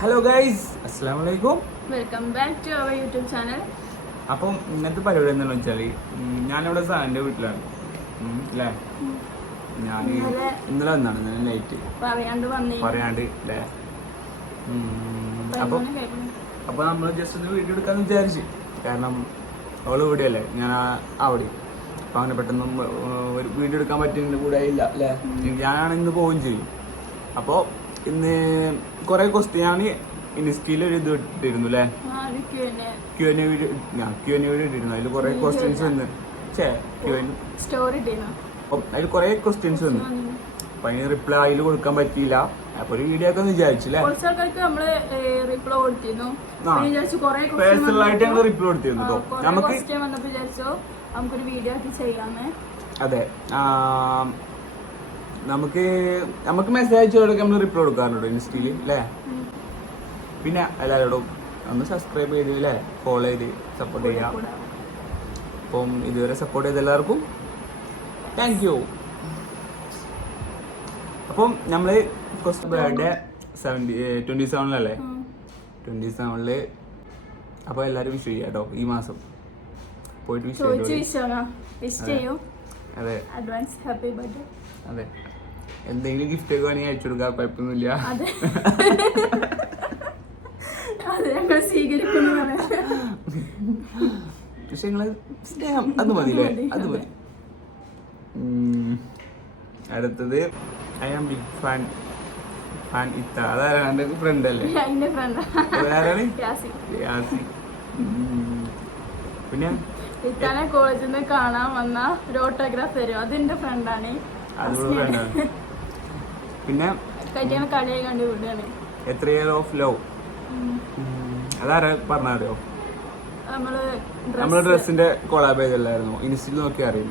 Hello guys അസ്സാം വലൈക്കും welcome back to our YouTube channel അപ്പം ഇന്നത്തെ പരിപാടി എന്താണെന്ന് വെച്ചാൽ ഞാനിവിടെ സാറിന്റെ വീട്ടിലാണ്. അല്ലേ ഞാൻ ഇന്നലെ- വന്നാണ് ഇന്നലെ നൈറ്റ് പറയാണ്ട് അല്ലേ അപ്പം അപ്പോൾ നമ്മൾ ജസ്റ്റ് ഒന്ന് വീഡിയോ എടുക്കാമെന്ന് വിചാരിച്ചു. കാരണം അവൾ ഇവിടെയല്ലേ ഞാൻ അവിടെ. അപ്പം അങ്ങനെ പെട്ടെന്ന് ഒരു വീഡിയോ എടുക്കാൻ പറ്റുന്ന കൂടെ ഇല്ല അല്ലേ ഞാനാണ് ഇന്ന് പോവുകയും ചെയ്യും. അപ്പോൾ ഇന്ന് കുറെ ക്വസ്റ്റ്യൻ ഞാൻ ഇൻസ്റ്റയിൽ ഒരു ഇത് ഇട്ടിരുന്നു അല്ലേ Q N video Q N video ഇട്ടിരുന്നു. അതിൽ കുറെ ക്വസ്റ്റ്യൻസ് വന്ന്. ചേ ക്യു എൻ സ്റ്റോറി ഇട്ടീനോ അപ്പം അതിൽ കുറെ ക്വസ്റ്റ്യൻസ് വന്നു. അപ്പൊ അതിന് റിപ്ലൈ അതിൽ കൊടുക്കാൻ പറ്റിയില്ല. അപ്പൊ ഒരു വീഡിയോ ഒക്കെ വിചാരിച്ചില്ലേ പേഴ്സണൽ ആയിട്ട് ഞങ്ങൾ റിപ്ലൈ കൊടുത്തിരുന്നു നമുക്ക് നമുക്കൊരു വീഡിയോ അതെ. നമുക്ക് നമുക്ക് മെസ്സേജ് അയച്ചവരൊക്കെ നമ്മൾ റിപ്ലൈ കൊടുക്കാറുണ്ട് ഇൻസ്റ്റയിൽ അല്ലേ പിന്നെ എല്ലാവരോടും ഒന്ന് സബ്സ്ക്രൈബ് ചെയ്ത് അല്ലേ ഫോളോ ചെയ്ത് സപ്പോർട്ട് ചെയ്യാം. അപ്പം ഇതുവരെ സപ്പോർട്ട് ചെയ്ത എല്ലാവർക്കും താങ്ക് യു അപ്പം നമ്മൾ ഫസ്റ്റ് ബർത്ത്ഡേ സെവന്റി ട്വന്റി സെവനിലല്ലേ. ട്വന്റി സെവനിൽ അപ്പോൾ എല്ലാവരും വിഷ് ചെയ്യാം കേട്ടോ ഈ മാസം. പോയിട്ട്. വിഷ് ചെയ്യൂ. അതെ. അഡ്വാൻസ് ഹാപ്പി ബർത്ത്ഡേ അതെ. എന്തെങ്കിലും ഗിഫ്റ്റ് ഒക്കെ വേണമെങ്കിൽ അയച്ചു കൊടുക്കാം കുഴപ്പമൊന്നുമില്ല. പക്ഷെ നിങ്ങൾ സ്നേഹം അത് മതില്ലേ അത് മതി അടുത്തത് I am big fan fan ഇത്ത. അതാരാണ്? എന്റെ ഫ്രണ്ട് അല്ലേ? അതാരാണ്? യാസി. പിന്നെ? ഇത്താനെ കോളേജിൽ നിന്ന് കാണാൻ വന്ന ഒരു ഓട്ടോഗ്രാഫ് തരും. അത് എന്റെ ഫ്രണ്ടാണ് പിന്നെ കല്യാണ കളിയായി കണ്ടു വിടുകയാണ്. എത്ര ഇയർ ഓഫ് ലവ്? അതാരാ പറഞ്ഞോ നമ്മൾ ഡ്രസ്സിന്റെ കൊളാബ് ചെയ്തല്ലായിരുന്നു ഇൻസ്റ്റിൽ നോക്കി അറിയും.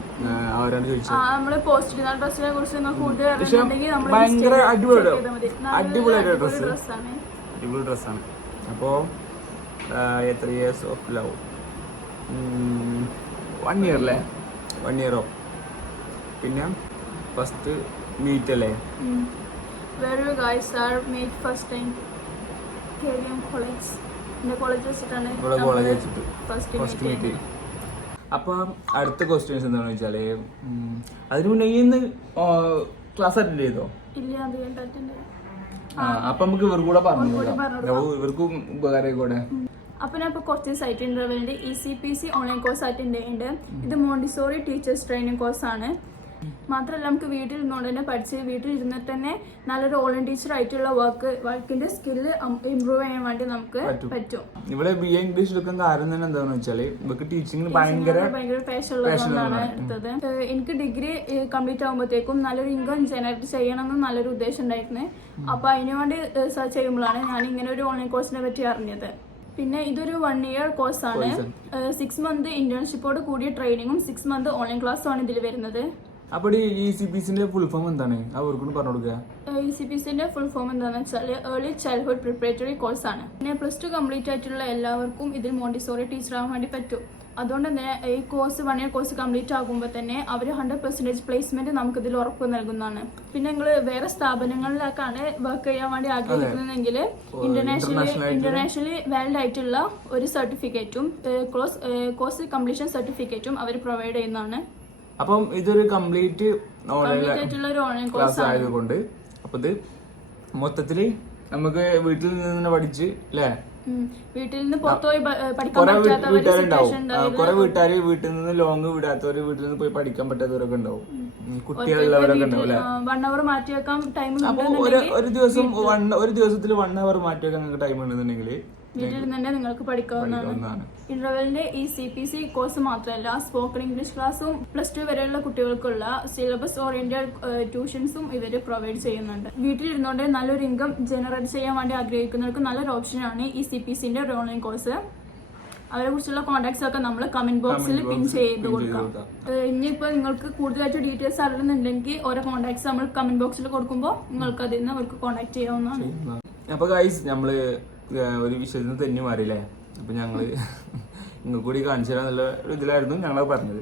അവരാണ് ചോദിച്ചത്? ഭയങ്കര അടിപൊളി. അടിപൊളിയായിട്ട് അടിപൊളി ഡ്രസ്സ്. അടിപൊളി ഡ്രസ്സാണ് അപ്പോ എത്ര years of love one year അല്ലേ? വൺ ഇയറോ പിന്നെ ഫസ്റ്റ് മീറ്റ് അല്ലേ? അപ്പൊ കോളേജ് വെച്ചിട്ടാണ് ഇവിടെ കോളേജ് വെച്ചിട്ട് ഫസ്റ്റ് ഫസ്റ്റ് മീറ്റ് അപ്പോൾ അടുത്ത ക്വസ്റ്റ്യൻസ് എന്താണെന്ന് വെച്ചാൽ അതിന് മുന്നേ ഇന്ന് ക്ലാസ് അറ്റൻഡ് ചെയ്തോ? ഇല്ല അത് അപ്പൊ നമുക്ക് ഇവർ കൂടെ പറഞ്ഞു ഇവർക്കും കൂടെ കൊടുക്കാം. അപ്പൊ ഞാൻ ഇപ്പൊ കുറച്ച് സൈറ്റ് ഇന്റർവ്യൂവിന്റെ E C P C online course attend ചെയ്യുന്നുണ്ട്. ഇത് മോണ്ടിസോറി ടീച്ചേഴ്സ് ട്രെയിനിങ് കോഴ്സ് ആണ്. മാത്രമല്ല നമുക്ക് വീട്ടിൽ ഇരുന്നുകൊണ്ട് തന്നെ പഠിച്ച് വീട്ടിൽ ഇരുന്നിട്ട് തന്നെ നല്ലൊരു ഓൺലൈൻ ടീച്ചർ ആയിട്ടുള്ള വർക്ക് വർക്കിന്റെ സ്കില്ല് ഇമ്പ്രൂവ് ചെയ്യാൻ വേണ്ടി നമുക്ക് പറ്റും. ഇവിടെ ബി എ ഇംഗ്ലീഷ് എടുക്കാൻ കാരണം തന്നെ എന്താണെന്ന് വെച്ചാൽ ഇവർക്ക് ടീച്ചിങ്ങിന് ഭയങ്കര എടുത്തത്. എനിക്ക് ഡിഗ്രി കംപ്ലീറ്റ് ആകുമ്പോഴത്തേക്കും നല്ലൊരു ഇൻകം ജനറേറ്റ് ചെയ്യണം ചെയ്യണമെന്ന് നല്ലൊരു ഉദ്ദേശം ഉണ്ടായിരുന്നു. അപ്പൊ അതിനു വേണ്ടി സെർച്ച് ചെയ്യുമ്പോഴാണ് ഞാൻ ഇങ്ങനെ ഒരു ഓൺലൈൻ കോഴ്സിനെ പറ്റി അറിഞ്ഞത്. പിന്നെ ഇതൊരു വൺ ഇയർ കോഴ്സ് ആണ്. സിക്സ് മന്ത് ഇന്റേൺഷിപ്പോട് കൂടിയ ട്രെയിനിങ്ങും സിക്സ് മന്ത് ഓൺലൈൻ ക്ലാസ്സും ആണ് ഇതിൽ വരുന്നത്. അപ്പൊ ഈ സി പി സിന്റെ ഫുൾ ഫോം എന്താണ്? അവർക്കൊന്ന് പറഞ്ഞു കൊടുക്കുക. ഇ സി പി സിന്റെ ഫുൾ ഫോം എന്താണെന്ന് വെച്ചാൽ ഏർലി ചൈൽഡ്ഹുഡ് പ്രിപ്പറേറ്ററി കോഴ്സ് ആണ്. പിന്നെ പ്ലസ് ടു കംപ്ലീറ്റ് ആയിട്ടുള്ള എല്ലാവർക്കും ഇതിൽ മോണ്ടിസോറി ടീച്ചർ ആവാൻ വേണ്ടി പറ്റും. അതുകൊണ്ട് തന്നെ ഈ course one year course complete ആകുമ്പോൾ തന്നെ അവർ ഹൺഡ്രഡ് പെർസെന്റേജ് പ്ലേസ്മെന്റ് നമുക്ക് ഇതിൽ ഉറപ്പ് നൽകുന്നതാണ്. പിന്നെ നിങ്ങൾ വേറെ സ്ഥാപനങ്ങളിലേക്കാണ് വർക്ക് ചെയ്യാൻ വേണ്ടി ആഗ്രഹിക്കുന്നതെങ്കിൽ ഇന്റർനാഷണലി ഇന്റർനാഷണലി വാലിഡ് ആയിട്ടുള്ള ഒരു സർട്ടിഫിക്കറ്റും കോഴ്സ് കോഴ്സ് കംപ്ലീഷൻ സർട്ടിഫിക്കറ്റും അവർ പ്രൊവൈഡ് ചെയ്യുന്നതാണ്. അപ്പം ഇതൊരു കംപ്ലീറ്റ് ഓൺലൈൻ ക്ലാസ് ആയതുകൊണ്ട് അപ്പൊ ഇത് മൊത്തത്തിൽ നമുക്ക് വീട്ടിൽ നിന്ന് പഠിച്ച് അല്ലേ. വീട്ടിൽ നിന്ന് പുറത്തുപോയി കുറെ വീട്ടുകാരുണ്ടാവും. വീട്ടുകാർ വീട്ടിൽ നിന്ന് ലോങ് വിടാത്തവര് വീട്ടിൽ നിന്ന് പോയി പഠിക്കാൻ പറ്റാത്തവരൊക്കെ ഉണ്ടാവും. കുട്ടികളുള്ളവരൊക്കെ ഉണ്ടാവും അപ്പൊ ഒരു ദിവസം വൺ ഒരു ദിവസത്തിൽ വൺ അവർ മാറ്റി വെക്കാൻ നിങ്ങൾക്ക് ടൈം ഉണ്ടെന്നുണ്ടെങ്കിൽ വീട്ടിൽ നിന്ന് നിങ്ങൾക്ക് പഠിക്കാവുന്നതാണ്. ഇന്റർവെലിന്റെ E C P C course മാത്രമല്ല സ്പോക്കൺ ഇംഗ്ലീഷ് ക്ലാസ്സും പ്ലസ് ടു വരെയുള്ള കുട്ടികൾക്കുള്ള സിലബസ് ഓറിയന്റഡ് ട്യൂഷൻസും ഇവർ പ്രൊവൈഡ് ചെയ്യുന്നുണ്ട്. വീട്ടിലിരുന്നുകൊണ്ട് നല്ലൊരു ഇൻകം ജനറേറ്റ് ചെയ്യാൻ വേണ്ടി ആഗ്രഹിക്കുന്നവർക്ക് നല്ലൊരു ഓപ്ഷനാണ് ഈ സി പി സിന്റെ ഒരു ഓൺലൈൻ കോഴ്സ് അവരെ കുറിച്ചുള്ള കോൺടാക്ട്സ് ഒക്കെ നമ്മൾ കമന്റ് ബോക്സിൽ പിൻ ചെയ്ത് കൊടുക്കാം. ഇനിയിപ്പോ നിങ്ങൾക്ക് കൂടുതലായിട്ട് ഡീറ്റെയിൽസ് അറിയുന്നുണ്ടെങ്കിൽ ഓരോ കോൺടാക്ട്സ് നമ്മൾ കമന്റ് ബോക്സിൽ കൊടുക്കുമ്പോൾ നിങ്ങൾക്ക് അതിൽ നിന്ന് അവർക്ക് കോൺടാക്ട് ചെയ്യാവുന്നതാണ്. അപ്പൊ ഗൈസ് നമ്മൾ ഏഹ് ഒരു വിഷയത്തിൽ തന്നെ തെന്നി മാറിയില്ലേ? അപ്പൊ ഞങ്ങൾ നിങ്ങൾക്ക് കൂടി കാണിച്ചു തരാന്നുള്ള ഒരു ഇതിലായിരുന്നു ഞങ്ങൾ പറഞ്ഞത്.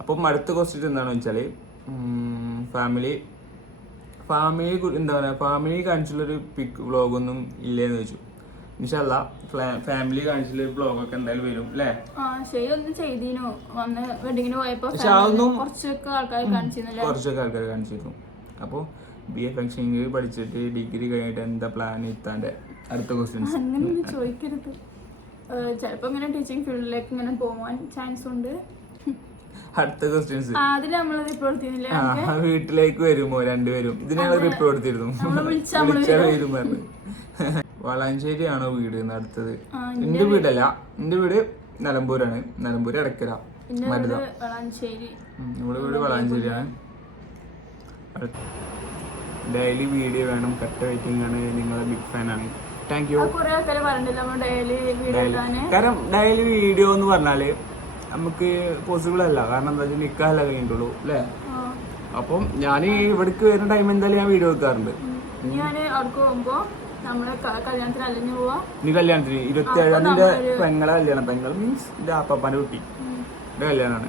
അപ്പം അടുത്ത ക്വസ്റ്റ്യൻ എന്താണെന്ന് വെച്ചാൽ ഫാമിലി ഫാമിലി എന്താ പറയുക ഫാമിലി കാണിച്ചുള്ളൊരു പിക് വ്ളോഗൊന്നും ഇല്ലേന്ന് ചോദിച്ചു. ഇൻഷല്ല ഫാമിലി കാണിച്ചിട്ട് ബ്ലോഗൊക്കെ എന്തായാലും വരും അല്ലേ? ചെയ്തീനു. വന്ന് വെഡിങ്ങിന് പോയപ്പോ കുറച്ചൊക്കെ ആൾക്കാർ കാണിച്ചിരുന്നില്ല? കുറച്ചൊക്കെ ആൾക്കാർ കാണിച്ചിരുന്നു. അപ്പോൾ ബി എ ഫംഗ്ഷനിങ് പഠിച്ചിട്ട് ഡിഗ്രി കഴിഞ്ഞിട്ട് എന്താ പ്ലാൻ ഇത്താന്റെ? അടുത്ത ക്വസ്റ്റ്യൻസ് അങ്ങനെയൊന്നും ചോദിക്കരുത്. ചിലപ്പോ ഇങ്ങനെ ടീച്ചിങ് ഫീൽഡിലേക്ക് ഇങ്ങനെ പോവാൻ ചാൻസ് ഉണ്ട്. അടുത്ത ക്വസ്റ്റ്യൻസ് നമ്മൾ റിപ്പോർട്ട് വീട്ടിലേക്ക് വരുമോ രണ്ടുപേരും? ഇതിനാണ് റിപ്പോർട്ട് കൊടുത്തിരുന്നു നമ്മൾ വിളിച്ചാ ആണോ പറഞ്ഞു. വീട് അടുത്തത്? എന്റെ വീടല്ല. എന്റെ വീട് നിലമ്പൂരാണ്. നിലമ്പൂർ അടക്കര മരുത. വളാഞ്ചേരി. ഇവിടെ വീട് വളാഞ്ചേരിയാണ്. ഡെയിലി വീഡിയോ വേണം. കട്ട് വെയിറ്റിംഗ് ആണ്. നിങ്ങളെ ബിഗ് ഫാൻ ആണ്. താങ്ക് യു കാരണം ഡെയിലി വീഡിയോ എന്ന് പറഞ്ഞാൽ നമുക്ക് പോസിബിൾ അല്ല. കാരണം എന്താ വെച്ചാൽ നിൽക്കാല്ല കഴിഞ്ഞിട്ടുള്ളൂ അല്ലേ. അപ്പം ഞാൻ ഇവിടേക്ക് വരുന്ന ടൈം എന്തായാലും ഞാൻ വീഡിയോ എടുക്കാറുണ്ട് ക- കല്യാണത്തിന് ഇരുപത്തി ഏഴാം തീയതി പെങ്ങളെ കല്യാണം പെങ്ങൾ മീൻസ് എന്റെ അപ്പാപ്പാന്റെ കുട്ടി. എന്റെ കല്യാണമാണ്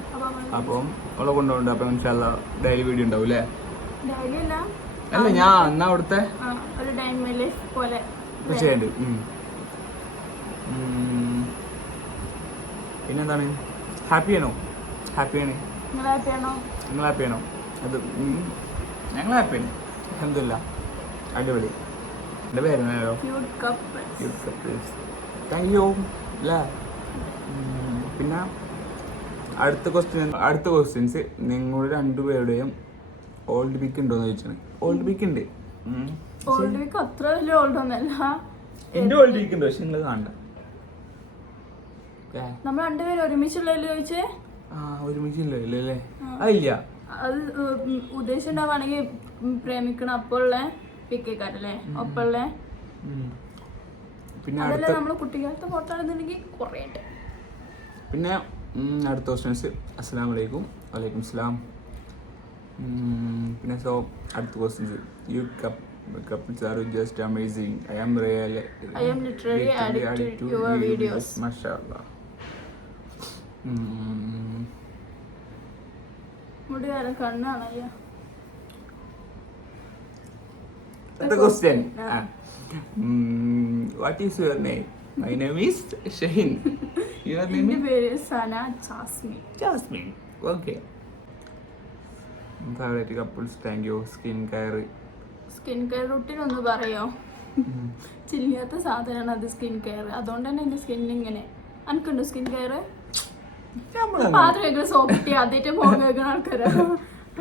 അപ്പൊ അവളെ കൊണ്ടുപോകണ്ട. അപ്പം ഇൻഷാല്ല ഡെയിലി വീഡിയോ ഉണ്ടാവും അല്ലേ? അല്ല ഞാൻ അന്ന് അവിടുത്തെ? പോലെ. തീർച്ചയായിട്ട്. പിന്നെന്താണ്? ഹാപ്പിയാണോ ഹാപ്പിയാണ് നിങ്ങൾ ഹാപ്പിയാണോ ഹാപ്പിയാണോ അത് ഞങ്ങൾ ഹാപ്പിയാണ് അലഹമില്ല അടിപൊളി. എന്റെ കപ്പിൾസ് താങ്ക് യു അല്ലേ. പിന്നെ അടുത്ത ക്വസ്റ്റ്യൻ അടുത്ത ക്വസ്റ്റ്യൻസ് നിങ്ങളുടെ രണ്ടുപേരുടെയും ഓൾഡ് ബിക്ക് ഉണ്ടോ എന്ന് ചോദിച്ചാണ്. ഓൾഡ് ബിക്ക് ഉണ്ട്. ഓൾഡ് വീക്ക് അത്ര വലിയ ഓൾഡ് ഒന്നല്ല എന്റെ ഓൾഡ് ഉണ്ട് പക്ഷെ നിങ്ങൾ കാണണ്ട. നമ്മൾ രണ്ടുപേരും ഒരുമിച്ചുള്ളതിൽ ചോദിച്ചേ? ആ ഒരുമിച്ചില്ല അല്ലേ അതില്ല അത് ഉം ഉദ്ദേശം ഉണ്ടാവുകയാണെങ്കിൽ പ്രേമിക്കണം അപ്പോഴുള്ള പിക്കേക്കാരല്ലേ ഒപ്പള്ളേ പിന്നെ അതല്ല അടുത്ത നമ്മൾ കുട്ടിക്കാലത്തെ ഫോട്ടോ ആണെന്നുണ്ടെങ്കിൽ കുറേ ഉണ്ട്. പിന്നെ അടുത്ത ക്വസ്റ്റ്യൻസ് അസ്സാം വലൈക്കും വലൈക്കും സ്ലാം പിന്നെ സോ അടുത്ത questions you cup couples are just amazing I am real I am literally addicted to your videos. മഷാല്ല മുടി വേറെ കണ്ണാണല്ലോ അടുത്ത question what is your name my name is Shaheen your name എന്റെ പേര് Sana Jasmine. Jasmine. Okay favourite couples thank you skin care skin care routine ഒന്ന് പറയോ? ചില്ലാത്ത സാധനമാണ് അത് സ്കിൻ കെയർ. അതുകൊണ്ട് തന്നെ എന്റെ സ്കിൻ ഇങ്ങനെ. എനിക്കുണ്ടോ സ്കിൻ കെയർ? പാത്രം കഴിക്കുന്ന സോപ്പിട്ടി ആദ്യമായിട്ട് മുഖം കേൾക്കുന്ന ആൾക്കാരാ.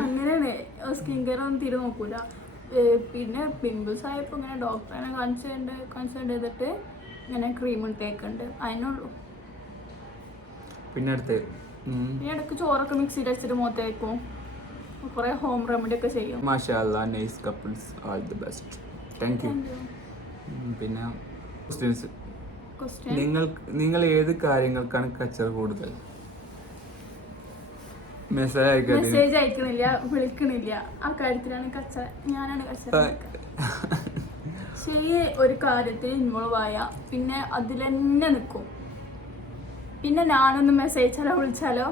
അങ്ങനെയാണ്. സ്കിൻ കെയർ ഒന്നും തീരെ നോക്കൂല. പിന്നെ പിമ്പിൾസ് ആയപ്പോൾ ഇങ്ങനെ ഡോക്ടറിനെ കൺസേൺ കൺസേൺ ചെയ്തിട്ട് ഇങ്ങനെ ക്രീം ഇട്ടേക്കുണ്ട് അതിനുള്ളൂ. പിന്നെ അടുത്ത്. പിന്നെ ഇടയ്ക്ക് ചോറൊക്കെ മിക്സിയിൽ വെച്ചിട്ട് മുഖത്ത് തേക്കും. കുറേ ഹോം റെമഡി ഒക്കെ ചെയ്യും. മാഷാല്ല nice couples all the best thank you പിന്നെ ക്വസ്റ്റ്യൻസ് ക്വസ്റ്റ്യൻ നിങ്ങൾ നിങ്ങൾ ഏത് കാര്യങ്ങൾക്കാണ് കച്ചറ കൂടുതൽ? മെസ്സേജ് മെസ്സേജ് അയക്കണില്ല വിളിക്കണില്ല. ആ കാര്യത്തിലാണ് കച്ച ഞാനാണ് കച്ച ശരി ഒരു കാര്യത്തിൽ ഇൻവോൾവ് ആയ പിന്നെ അതിൽ തന്നെ നിൽക്കും പിന്നെ ഞാനൊന്ന് മെസ്സേജ് അയച്ചാലോ വിളിച്ചാലോ?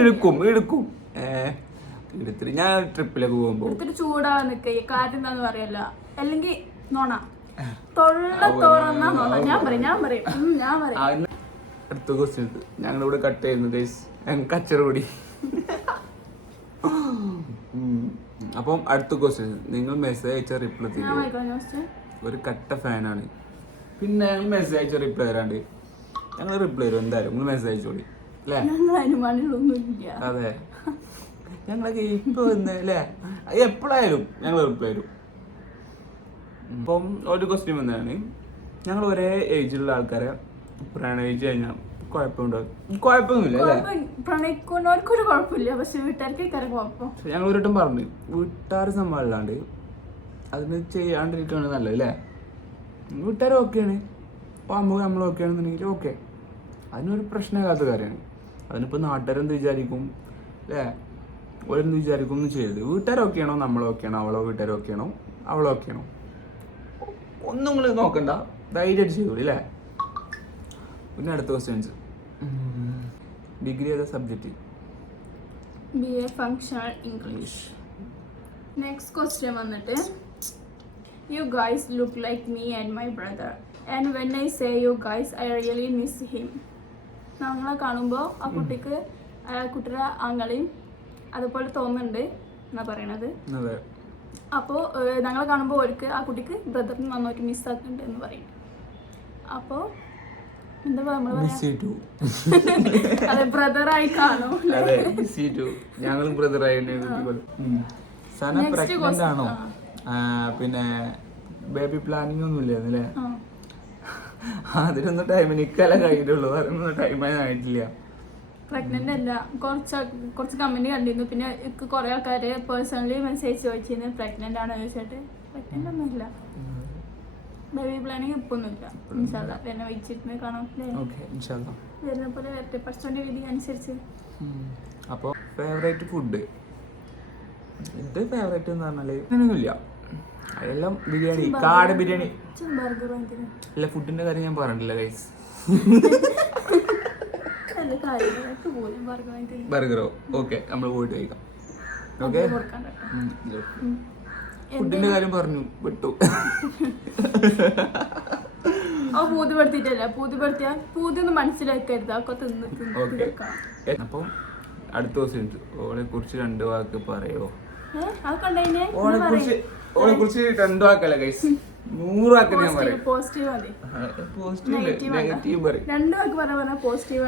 എടുക്കും എടുക്കും. ഏ എടുത്തിട്ട് ഞാൻ ട്രിപ്പിലേക്ക് പോകുമ്പോ. എടുത്തിട്ട് ചൂടാ നിക്ക. കാര്യം എന്താന്ന് പറയല്ല. അല്ലെങ്കിൽ നോണ. തൊള്ള തുറന്ന നോണ. ഞാൻ പറയും ഞാൻ പറയും. ഞാൻ പറയും. അടുത്ത ക്വസ്റ്റ്യൻ ഞങ്ങളിവിടെ കട്ട് ചെയ്യുന്നു ഗൈസ് ഞങ്ങൾക്ക് ഉം. അപ്പം അടുത്ത ക്വസ്റ്റ്യൻ നിങ്ങൾ മെസ്സേജ് അയച്ച റിപ്ലൈ ജോസ്റ്റ് ഒരു കട്ട ഫാനാണ് പിന്നെ മെസ്സേജ് അയച്ച റിപ്ലൈ തരാണ്ട്. ഞങ്ങൾ റിപ്ലൈ തരും എന്തായാലും. നിങ്ങൾ മെസ്സേജ് അയച്ചോളി. അല്ലേ അതെ. ഞങ്ങളൊക്കെ ഇപ്പൊ വന്ന് അല്ലേ എപ്പോഴായാലും ഞങ്ങൾ റിപ്ലൈ തരും. ഇപ്പം ഒരു ക്വസ്റ്റ്യൻ വന്നതാണ്. ഞങ്ങൾ ഒരേ ഏജിലുള്ള ആൾക്കാരെ പ്രണയിച്ച് കഴിഞ്ഞാൽ കുഴപ്പമുണ്ടോ? കുഴപ്പമൊന്നുമില്ല അല്ലേ കുഴപ്പം പ്രണയിക്കുന്നവർക്കൊരു കുഴപ്പമില്ല. പക്ഷെ വീട്ടുകാർക്ക് കയറി കുഴപ്പം. പക്ഷെ ഞങ്ങൾ ഒരു പറഞ്ഞു വീട്ടുകാർ സമ്മതമില്ലാണ്ട് അതിന് ചെയ്യാണ്ടിരിക്കുകയാണ് നല്ലത് അല്ലേ വീട്ടുകാർ ഓക്കെയാണ് അപ്പോൾ അമ്മ നമ്മൾ ഓക്കെ ആണെന്നുണ്ടെങ്കിൽ ഓക്കെ അതിനൊരു പ്രശ്നമില്ലാത്ത കാര്യമാണ്. അതിനിപ്പോൾ നാട്ടുകാരെന്ത് വിചാരിക്കും? അല്ലേ ഓരെന്ത് വിചാരിക്കും ഒന്നും ചെയ്യരുത്. വീട്ടുകാരൊക്കെയാണോ നമ്മളൊക്കെയാണോ അവളോ വീട്ടുകാരൊക്കെയാണോ അവളൊക്കെയാണോ ഒന്നും നിങ്ങൾ നോക്കണ്ട. ധൈര്യമായിട്ട് ചെയ്തോളി അല്ലേ പിന്നെ അടുത്ത ക്വസ്റ്റ്യൻസ് ഡിഗ്രി ഏതാ subject B A functional English next question വന്നിട്ട് you guys look like me and my brother and when I say you guys, I really miss him. ഞങ്ങളെ കാണുമ്പോൾ ആ കുട്ടിക്ക് കുട്ടിയുടെ ആങ്ങളെയും അതുപോലെ തോന്നുന്നുണ്ട് എന്നാ പറയണത്. അതെ. അപ്പോൾ ഞങ്ങളെ കാണുമ്പോൾ ഓർക്ക് ആ കുട്ടിക്ക് ബ്രദറിന് നന്നായിട്ട് മിസ്സാക്കുന്നുണ്ട് എന്ന് പറയും. അപ്പോൾ ബ്രദറായി കാണും മിസ് ഞങ്ങളും ബ്രദറായി സന പ്രഗ്നന്റ്. ആണോ? പിന്നെ ബേബി പ്ലാനിങ് ഒന്നും ഇല്ലായിരുന്നു ആ. അതിനൊന്നും ടൈം എനിക്കല്ല കഴിഞ്ഞിട്ടുള്ളൂ അതിനൊന്നും ടൈം ആയിട്ടില്ല. പ്രഗ്നന്റ് അല്ല. കുറച്ച് കുറച്ച് കമന്റ് കണ്ടിരുന്നു. പിന്നെ എനിക്ക് കുറെ ആൾക്കാര് പേഴ്സണലി മെസ്സേജ് ചോദിച്ചിരുന്നു പ്രഗ്നന്റ് ആണോ? ചോദിച്ചിട്ട്. പ്രഗ്നന്റ് ഒന്നുമില്ല ബേബി പ്ലാനിങ് ഇപ്പൊ ഒന്നുമില്ല ഇൻഷാല്ല എന്നെ വെച്ചിട്ട് കാണാം. വരുന്ന പോലെ വരട്ടെ. പടച്ചോന്റെ വിധി അനുസരിച്ച്. അപ്പോൾ ഫേവറേറ്റ് ഫുഡ് എന്റെ ഫേവറേറ്റ് എന്ന് പറഞ്ഞാൽ അങ്ങനെയൊന്നുമില്ല. അതെല്ലാം ബിരിയാണി കാട് ബിരിയാണി. അല്ല ഫുഡിന്റെ കാര്യം ഞാൻ പറഞ്ഞിട്ടില്ല ഗൈസ് ബർഗറോ ഓക്കെ നമ്മൾ പോയിട്ട് കഴിക്കാം. ഓക്കെ ഫുഡിന്റെ കാര്യം പറഞ്ഞു വിട്ടു. ആ പൂതിപ്പെടുത്തിയിട്ടല്ല പൂതിപ്പെടുത്തിയ പൂതി ഒന്ന് മനസ്സിലാക്കരുത്. അതൊക്കെ തിന്ന് തിന്ന് ഓക്കെ തീർക്കണം. അപ്പം അടുത്ത ദിവസം ഓളെ കുറിച്ച് രണ്ട് വാക്ക് പറയോ? അതൊക്കെ ഉണ്ടായിനെ ഓളെ കുറിച്ച് രണ്ടു വാക്കല്ല ഗൈസ് ഞാൻ പറയും. പോസിറ്റീവ് നെഗറ്റീവ് പറയും.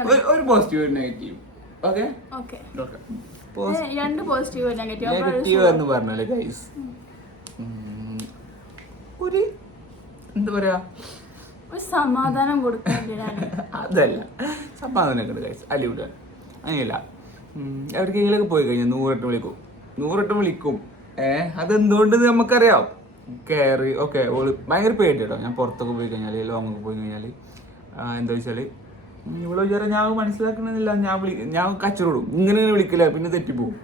ഒരു- പോസിറ്റീവ് ഒരു നെഗറ്റീവ് ഓക്കെ രണ്ട് പോസിറ്റീവ് നെഗറ്റീവ് എന്ന് പറഞ്ഞല്ലേ ഗൈസ് ഒരു എന്താ പറയാ? ഒരു സമാധാനം അതല്ല. സമാധാനമൊക്കെ ഗൈസ് അങ്ങനെയല്ല. എവിടേക്കെങ്കിലൊക്കെ പോയി കഴിഞ്ഞാൽ നൂറെട്ട് വിളിക്കും. നൂറെട്ട് വിളിക്കും. ഏ അതെന്തുകൊണ്ട് നമുക്കറിയാം. കയറി ഓക്കെ ഭയങ്കര പേടി കേട്ടോ ഞാൻ പുറത്തൊക്കെ പോയി കഴിഞ്ഞാൽ ലോങ്ങൊക്കെ പോയി കഴിഞ്ഞാൽ എന്താ വെച്ചാൽ ഇവിടെ വിചാരം ഞാൻ മനസ്സിലാക്കണമെന്നില്ല ഞാൻ വിളി ഞാൻ കച്ചറോടും ഇങ്ങനെ വിളിക്കില്ല പിന്നെ തെറ്റിപ്പോവും.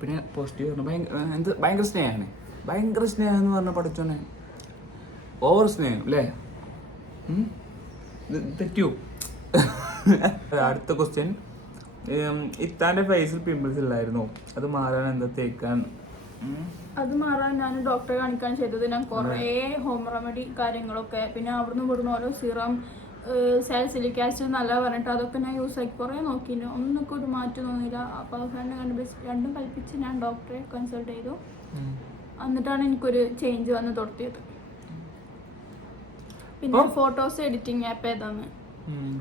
പിന്നെ പോസിറ്റീവ് പറഞ്ഞു ഭയങ്കര എന്ത് ഭയങ്കര സ്നേഹമാണ് ഭയങ്കര സ്നേഹം എന്ന് പറഞ്ഞ പഠിച്ചോനെ. ഓവർ സ്നേഹം അല്ലേ തെറ്റിയോ? അടുത്ത ക്വസ്റ്റ്യൻ ഇത്താന്റെ ഫേസിൽ പിമ്പിൾസ് ഇല്ലായിരുന്നു. അത് മാറാൻ എന്താ തേക്കാൻ? അത് മാറാൻ ഞാൻ ഡോക്ടറെ കാണിക്കാൻ ചെയ്തത്. ഞാൻ കുറേ ഹോം റെമഡി കാര്യങ്ങളൊക്കെ പിന്നെ അവിടുന്ന് ഇവിടുന്ന് ഓരോ സിറം സാൽസിലിക് ആസിഡ് നല്ല പറഞ്ഞിട്ട് അതൊക്കെ ഞാൻ യൂസ് ആക്കി. കുറേ നോക്കിയിരുന്നു ഒന്നൊക്കെ ഒരു മാറ്റം തോന്നിയില്ല. അപ്പോൾ അവസാനം കണ്ട് രണ്ടും കൽപ്പിച്ച് ഞാൻ ഡോക്ടറെ കൺസൾട്ട് ചെയ്തു. എന്നിട്ടാണ് എനിക്കൊരു ചേഞ്ച് വന്ന് തുടത്തിയത്. പിന്നെ ഫോട്ടോസ് എഡിറ്റിംഗ് ആപ്പ് ഏതാന്ന്.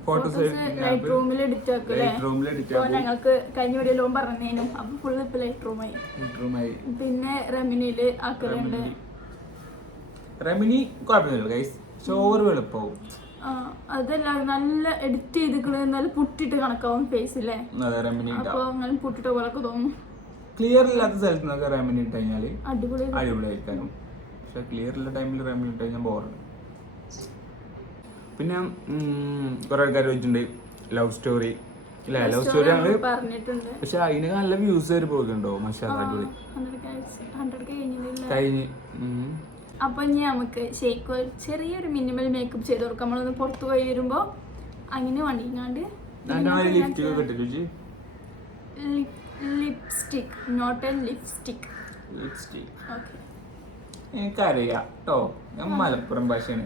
ഫോട്ടോസ് ലൈറ്റ് റൂമിൽ എഡിറ്റ് ആക്കല്ലേ ലൈറ്റ് റൂമിൽ എഡിറ്റ് ഇപ്പോൾ ഞങ്ങൾക്ക് കഴിഞ്ഞ വീഡിയോയിലും പറഞ്ഞേനു. അപ്പൊ ഫുള്ള് ഇപ്പൊ ലൈറ്റ് റൂമായി റൂമായി പിന്നെ റെമിനിയിൽ ആക്കലുണ്ട്. റെമിനി കുഴപ്പമൊന്നുമില്ല ഗൈസ് ചോറ് എളുപ്പമാവും ആ, അതല്ല നല്ല എഡിറ്റ് ചെയ്തിക്കണ്. നല്ല പുട്ടിട്ട് കണക്കാവും ഫേസിലെ അതെ റെമിനി അപ്പൊ അങ്ങനെ പുട്ടിട്ട പോലൊക്കെ തോന്നും. ക്ലിയർ ഇല്ലാത്ത സ്ഥലത്ത് നിന്നൊക്കെ റെമിനി ഇട്ട് കഴിഞ്ഞാൽ അടിപൊളി അടിപൊളിയായിരിക്കാനും. പക്ഷെ ക്ലിയർ ഉള്ള ടൈമിൽ റെമിനി ഇട്ട് കഴിഞ്ഞാൽ ബോറുണ്ട് പിന്നെ കുറെ ആൾക്കാർ ചോദിച്ചിട്ടുണ്ട് ലവ് സ്റ്റോറി ഇല്ല? ലവ് സ്റ്റോറി ആണ് പറഞ്ഞിട്ടുണ്ട്. പക്ഷെ അതിന് നല്ല വ്യൂസ് വരെ പോയിട്ടുണ്ടോ മഷാ അടിപൊളി. കഴിഞ്ഞ്. അപ്പൊ ഇനി നമുക്ക് ഷേക്ക് ചെറിയൊരു മിനിമൽ മേക്കപ്പ് ചെയ്ത് കൊടുക്കാം. നമ്മളൊന്ന് പുറത്തു പോയി വരുമ്പോ അങ്ങനെ വണ്ടിങ്ങാണ്ട് lipstick not a lipstick lipstick okay എനിക്കറിയാം കേട്ടോ ഞാൻ മലപ്പുറം ഭാഷയാണ്.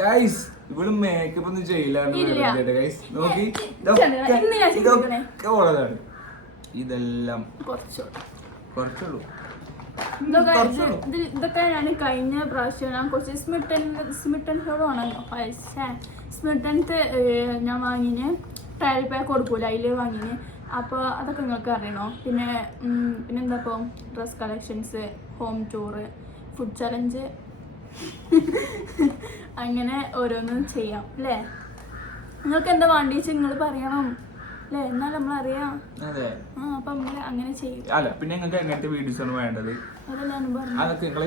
ഗൈസ് ഇവിടെ മേക്കപ്പ് ഒന്നും ചെയ്യില്ലാന്ന് ഇല്ല. ഗൈസ് നോക്കി. ഇതൊക്കെ ഉള്ളതാണ്. ഇതെല്ലാം. കുറച്ചുള്ളൂ. ഇതൊക്കെ ഞാൻ കഴിഞ്ഞ പ്രാവശ്യം ഞാൻ കുറച്ച് സ്മിട്ടൻ സ്മിട്ടൻ ഹെയർ ആണല്ലോ. സ്മിട്ടൻത്ത് ഞാൻ വാങ്ങിന്. ട്രയൽ പാക്ക് കൊടുക്കൂല. അതിൽ വാങ്ങിന്. അപ്പോൾ അതൊക്കെ നിങ്ങൾക്ക് അറിയണോ? പിന്നെ പിന്നെന്താപ്പോ? പിന്നെന്താ ഇപ്പോൾ dress collections home tour food challenge അങ്ങനെ ഓരോന്നും ചെയ്യാം അല്ലേ നിങ്ങൾക്ക് എന്താ വേണ്ടി വെച്ചാൽ നിങ്ങൾ പറയണം അല്ലേ എന്നാൽ നമ്മൾ അറിയാം. ആ അപ്പം നമ്മൾ അങ്ങനെ ചെയ്യും. അല്ല പിന്നെ നിങ്ങൾക്ക് എങ്ങനത്തെ വീഡിയോസ് ആണ് വേണ്ടത്? അതെല്ലാം പറഞ്ഞു. അതൊക്കെ നിങ്ങൾ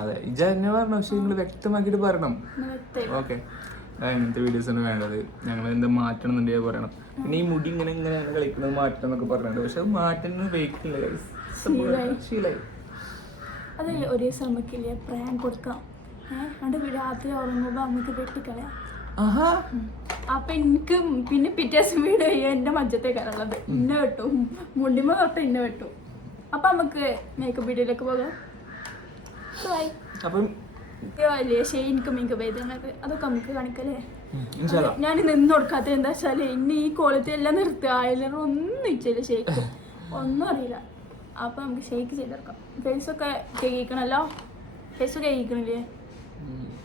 അതെ ഇജ തന്നെ പറഞ്ഞു പക്ഷെ നിങ്ങൾ വ്യക്തമാക്കിയിട്ട് പറയണം. ഓക്കെ എങ്ങനത്തെ വീഡിയോസ് ആണ് വേണ്ടത്. ഞങ്ങൾ എന്താ മാറ്റണം എന്നുണ്ടെങ്കിൽ പറയണം. പിന്നെ ഈ മുടി ഇങ്ങനെ ഇങ്ങനെ കളിക്കുന്നത് മാറ്റണം എന്നൊക്കെ പറഞ്ഞിട്ടുണ്ട്. പക്ഷെ അത് മാറ്റുന്നത് guys. ശീലായി. അതല്ലേ ഒരേ ദിവസം നമുക്കില്ലേ പ്രായം കൊടുക്കാം. ഏഹ് രാത്രി ഉറങ്ങുമ്പോൾ നമുക്ക് വെട്ടിക്കളയാം. അപ്പൊ എനിക്ക് പിന്നെ പിറ്റേ ദിവസം വീട് എന്റെ മജ്ജത്തെ കരളത് ഇന്ന വെട്ടും. മുണ്ടിമ തൊട്ട് ഇന്ന വെട്ടും. അപ്പൊ നമുക്ക് മേക്കപ്പ് വീഡിയോയിലേക്ക് പോകാം. ബൈ അപ്പം വലിയ ഷെയ്നിക്ക് മേക്കപ്പ് ചെയ്തത്. അതൊക്കെ നമുക്ക് കാണിക്കല്ലേ. ഞാൻ നിന്ന് കൊടുക്കാത്ത എന്താ വെച്ചാൽ ഇനി ഈ ക്വാളിറ്റി എല്ലാം നിർത്തി ആയിലർ ഒന്നും ഇച്ചില്ല ഷേക്ക് ഒന്നും അറിയില്ല. അപ്പൊ നമുക്ക് ഷേക്ക് ചെയ്തെടുക്കാം ഫേസ് ഒക്കെ കേക്കിക്കണല്ലോ ഫേസ്.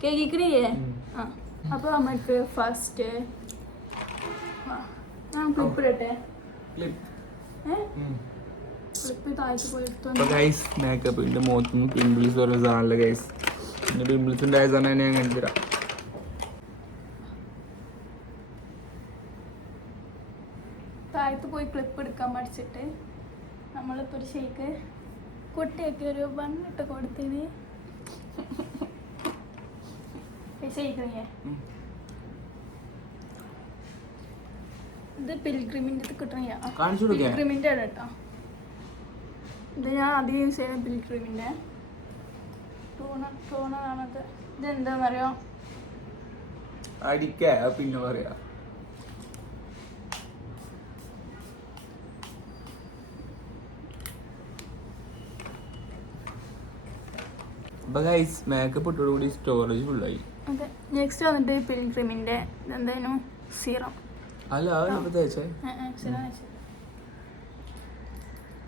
കേക്കിക്കണില്ലേ ഉം. ആ അപ്പൊ നമുക്ക് ഫസ്റ്റ് ഞാൻ ക്ലിപ്പ് ഇടട്ടെ? മേക്കപ്പ് എന്റെ മുഖത്തുനിന്ന് പിമ്പിൾസ് പറഞ്ഞ സാധനമല്ല ഗൈസ് പിന്നെ പിമ്പിൾസ് ഉണ്ടായ സാധനം ഞാൻ കാണിച്ചു തരാം. താഴത്ത് പോയി ക്ലിപ്പ് എടുക്കാൻ പഠിച്ചിട്ട് നമ്മളിപ്പോൾ ഒരു ഷേക്ക് കുട്ടിയൊക്കെ ഒരു വണ്ണിട്ട് കൊടുത്തിന്. ഉം. ഇത് പിൽഗ്രിമിന്റെ കിട്ടണില്ല. പിൽഗ്രിമിന്റെ കേട്ടോ. ഇത് ഞാൻ അധികം യൂസ് ചെയ്യുന്ന പിൽഗ്രിമിന്റെ ടൂണർ ടൂണറാണത് ഇത് എന്താണെന്നറിയോ അടിക്ക പിന്നെ പറയാ. അപ്പൊ ഗൈസ് മേക്കപ്പ് ഇട്ടോടുകൂടി സ്റ്റോറേജ് ഫുള്ളായി അതെ നെക്സ്റ്റ് വന്നിട്ട് പിൽഗ്രിമിന്റെ ഇതെന്തായാലും സീറം അല്ല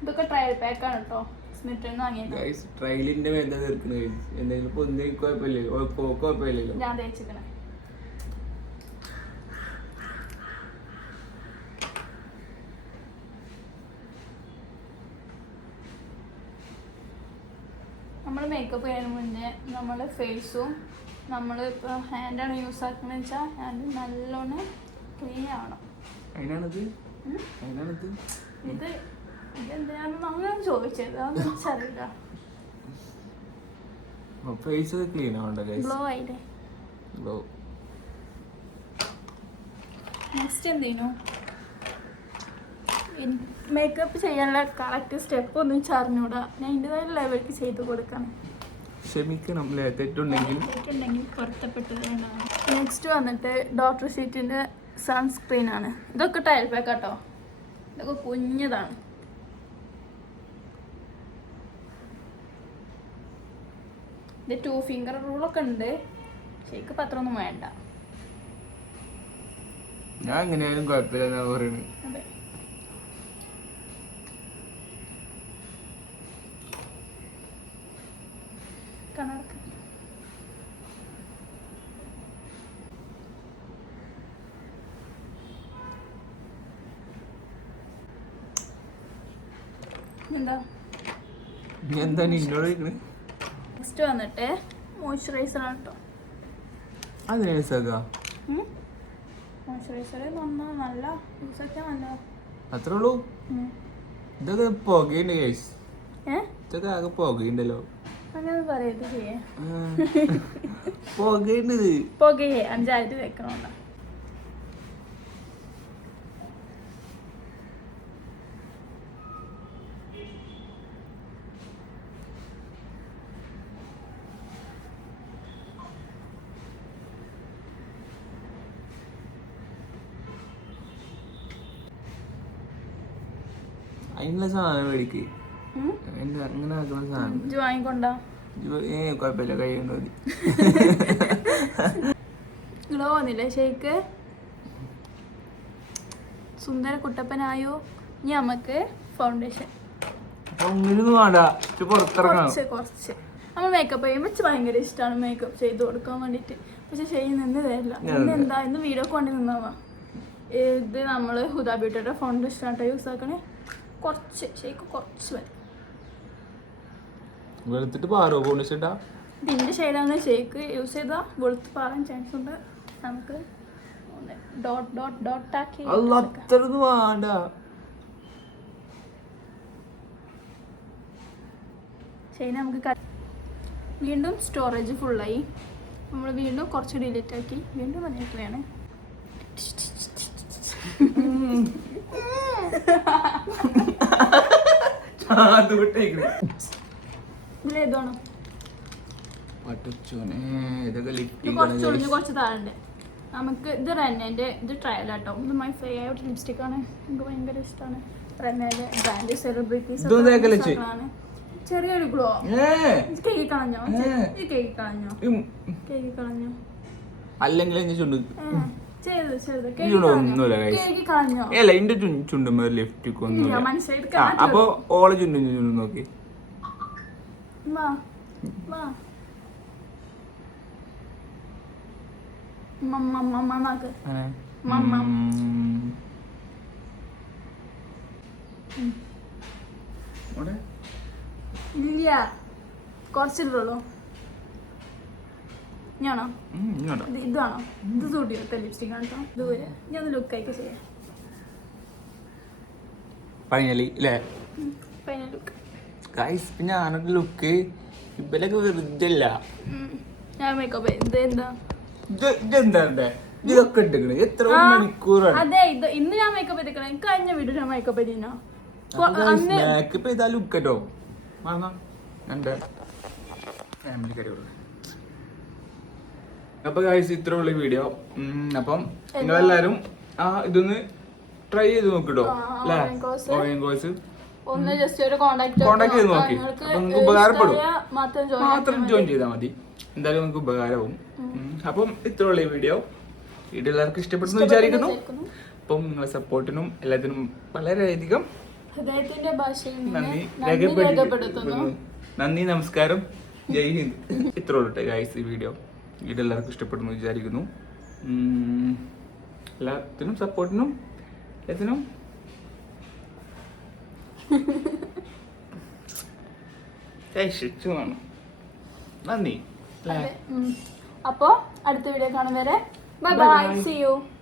ഇതൊക്കെ ട്രയൽ പാക്കാണ് കേട്ടോ സ്മിത്തിൽ നിന്ന് വാങ്ങിയത് ഗൈസ് ട്രയലിന്റെ വേദന തീർക്കണ ഗൈസ് എന്തെങ്കിലും പൊന്തി ഒന്നും കുഴപ്പമില്ലല്ലോ. ഞാൻ തേച്ചിക്കണേ നമ്മൾ മേക്കപ്പ് ചെയ്യുന്നതിന് മുന്നേ നമ്മൾ ഫേസും നമ്മൾ ഇപ്പോൾ ഹാൻഡാണ് യൂസ് ആക്കുന്നത് വെച്ചാൽ ഹാൻഡ് നല്ലോണം ക്ലീൻ ആവണം. അതിനാണിത്. അതിനാണിത് ഇത് ഇതെന്തിനാണെന്ന് അങ്ങനെ ചോദിച്ചത്? അതൊന്നും വെച്ചറിയില്ല ഫേസ് ഒക്കെ ക്ലീൻ ആവണ്ട ഗൈസ് ഗ്ലോ ആയില്ലേ? ഗ്ലോ നെക്സ്റ്റ് എന്തേനു മേക്കപ്പ് ചെയ്യാനുള്ള കറക്റ്റ് സ്റ്റെപ്പ് ഒന്നും ചറിഞ്ഞൂടാ ഞാൻ എന്റെതായ ലെവലിക്ക് ചെയ്ത് കൊടുക്കണം. ക്ഷമിക്കണം അല്ലേ? തെറ്റുണ്ടെങ്കിൽ. നെക്സ്റ്റ് വന്നിട്ട് ഡോക്ടർ ഷീറ്റിന്റെ സൺസ്ക്രീൻ ആണ്. ഇതൊക്കെ ടയൽ ഇതൊക്കെ കുഞ്ഞതാണ്. ഇത് ടു ഫിംഗർ റൂളൊക്കെ ഉണ്ട്. ശരിക്കും പത്രമൊന്നും വേണ്ട. ഞാൻ എങ്ങനെയായാലും കുഴപ്പമില്ല കണക്ക് എന്താ എന്താ നിന്നോട് ചോദിക്കണേ? നെക്സ്റ്റ് വന്നിട്ട് മോയ്സ്ചറൈസർ ആണ് കേട്ടോ മോയ്സ്ചറൈസർ നല്ല യൂസ് ആക്കിയാൽ അത്രേ ഉള്ളൂ. ഇതൊക്കെ പുകയുണ്ട് ഗൈസ് ഏ? ഇതൊക്കെ ആകെ പുകയുണ്ടല്ലോ. അങ്ങനെ പറയത് ചെയ്യേ. പുകയുണ്ട് പുകയെ അഞ്ചായിട്ട് വെക്കണോണ്ട അതിനുള്ള സാധനം മേടിക്ക്. എന്താ അങ്ങനെ ആക്കുന്ന സാധനം. ഇജ്ജ് വാങ്ങിക്കൊണ്ടാ? ഏ കുഴപ്പമില്ല കഴിയുന്ന മതി. ഗ്ലോ വന്നില്ലേ ഷേക്ക് സുന്ദര കുട്ടപ്പനായോ? ഇനി നമുക്ക് ഫൗണ്ടേഷൻ കുറച്ച് കുറച്ച്. നമ്മൾ മേക്കപ്പ് ചെയ്യുമ്പോൾ ഭയങ്കര ഇഷ്ടമാണ് മേക്കപ്പ് ചെയ്ത് കൊടുക്കാൻ വേണ്ടിയിട്ട് പക്ഷെ ചെയ്ത് നിന്ന് തരില്ല. ഇന്ന് എന്താ? ഇന്ന് വീഡിയോ കൊണ്ട് നിന്നാവാ ഇത് നമ്മൾ ഹുദാ ബ്യൂട്ടിയുടെ ഫൗണ്ടേഷൻ ആട്ടോ യൂസ് ആക്കണേ? കുറച്ച് ഷേക്ക് കുറച്ച് മതി. വെളുത്തിട്ട് പാറോ പോണിച്ചിട്ടാ ഇതിന്റെ ഷെയ്ഡാണ് ഷേക്ക് യൂസ് ചെയ്താൽ വെളുത്ത് പാറാൻ ചാൻസ് ഉണ്ട്. നമുക്ക് ഡോട്ട് ഡോട്ട് ഡോട്ട് ആക്കി അത്രയൊന്നും വേണ്ട. ശരി നമുക്ക് വീണ്ടും സ്റ്റോറേജ് ഫുള്ളായി നമ്മൾ വീണ്ടും കുറച്ച് ഡിലീറ്റ് ആക്കി. വീണ്ടും വന്നിരിക്കുകയാണ് അത് നമുക്ക് ഇത് റെന്നന്റെ ഇത് ട്രയൽ ആട്ടോ. ഇത് മൈ ഫേവറേറ്റ് ലിപ്സ്റ്റിക് ആണ്. എനിക്ക് ഭയങ്കര ഇഷ്ടമാണ് പ്രമേയ ബ്രാൻഡ് സെലിബ്രിറ്റീസ് ചെറിയൊരു ഗ്ലോ. കേക്ക് കളഞ്ഞോ? കേക്ക് കളഞ്ഞോ. കേക്ക് കളഞ്ഞോ? അല്ലെങ്കിൽ ഒന്നുമില്ല അല്ല എന്റെ ഒന്നുമില്ല. അപ്പൊ ഓളെ ചുണ്ടും ചുണ്ടും നോക്കി? ഇല്ല കുറച്ചിട്ടുള്ളൂ. ഞാനോ ഇതാണോ. ഇത് സൂട്ട് സൂട്ടിയോ ലിപ്സ്റ്റിക് ആണ് കേട്ടോ ദൂരെ ഞാൻ ഒന്ന് ലുക്ക് ആയിട്ട് ചെയ്യാം. ഫൈനലി അല്ലേ ഫൈനൽ ലുക്ക് ഗൈസ് പിന്നെ ആനൊരു ലുക്ക് ഇവലൊക്കെ വെറുതെ അല്ല ഞാൻ മേക്കപ്പ് ഇത് എന്താ? ഇത് ഇതെന്താ ഇണ്ടേ? ഇതൊക്കെ എത്ര മണിക്കൂറാണ്? അതെ ഇത് ഇന്ന് ഞാൻ മേക്കപ്പ് കഴിഞ്ഞ വീഡിയോ ഞാൻ മേക്കപ്പ് മേക്കപ്പ് ചെയ്താൽ ലുക്ക് കേട്ടോ. മറന്നാ എന്റെ ഫാമിലി കടിയുള്ളു അപ്പൊ ഗായ്സ് ഇത്ര ഉള്ള വീഡിയോ അപ്പം നിങ്ങളെല്ലാരും ആ ഇതൊന്ന് ട്രൈ ചെയ്ത് നോക്കിട്ടോ അല്ലേ. ഓൺലൈൻ കോഴ്സ് ഒന്ന് ജസ്റ്റ് ഒരു കോണ്ടാക്ട് ചെയ്ത് നോക്കി. നിങ്ങൾക്ക് ഉപകാരപ്പെടും. മാത്രം ജോയിൻ ചെയ്താൽ മതി. എന്തായാലും നിങ്ങൾക്ക് ഉപകാരവും. അപ്പം ഇത്ര ഉള്ള വീഡിയോ വീഡിയോ എല്ലാവർക്കും ഇഷ്ടപ്പെട്ടെന്ന് വിചാരിക്കുന്നു. അപ്പം നിങ്ങളെ സപ്പോർട്ടിനും എല്ലാത്തിനും വളരെയധികം ഹൃദയത്തിന്റെ ഭാഷയിൽ നന്ദി രേഖപ്പെടുത്തുന്നു. നന്ദി നമസ്കാരം. ജയ് ഹിന്ദ്. ഇത്ര ഉള്ളട്ടെ ഗായ്സ് ഈ വീഡിയോ വീഡിയോ എല്ലാവർക്കും ഇഷ്ടപ്പെടുന്നു വിചാരിക്കുന്നു. എല്ലാത്തിനും സപ്പോർട്ടിനും എല്ലാത്തിനും. നന്ദി. അപ്പോ അടുത്ത വീഡിയോ കാണും വരെ. Bye bye. C U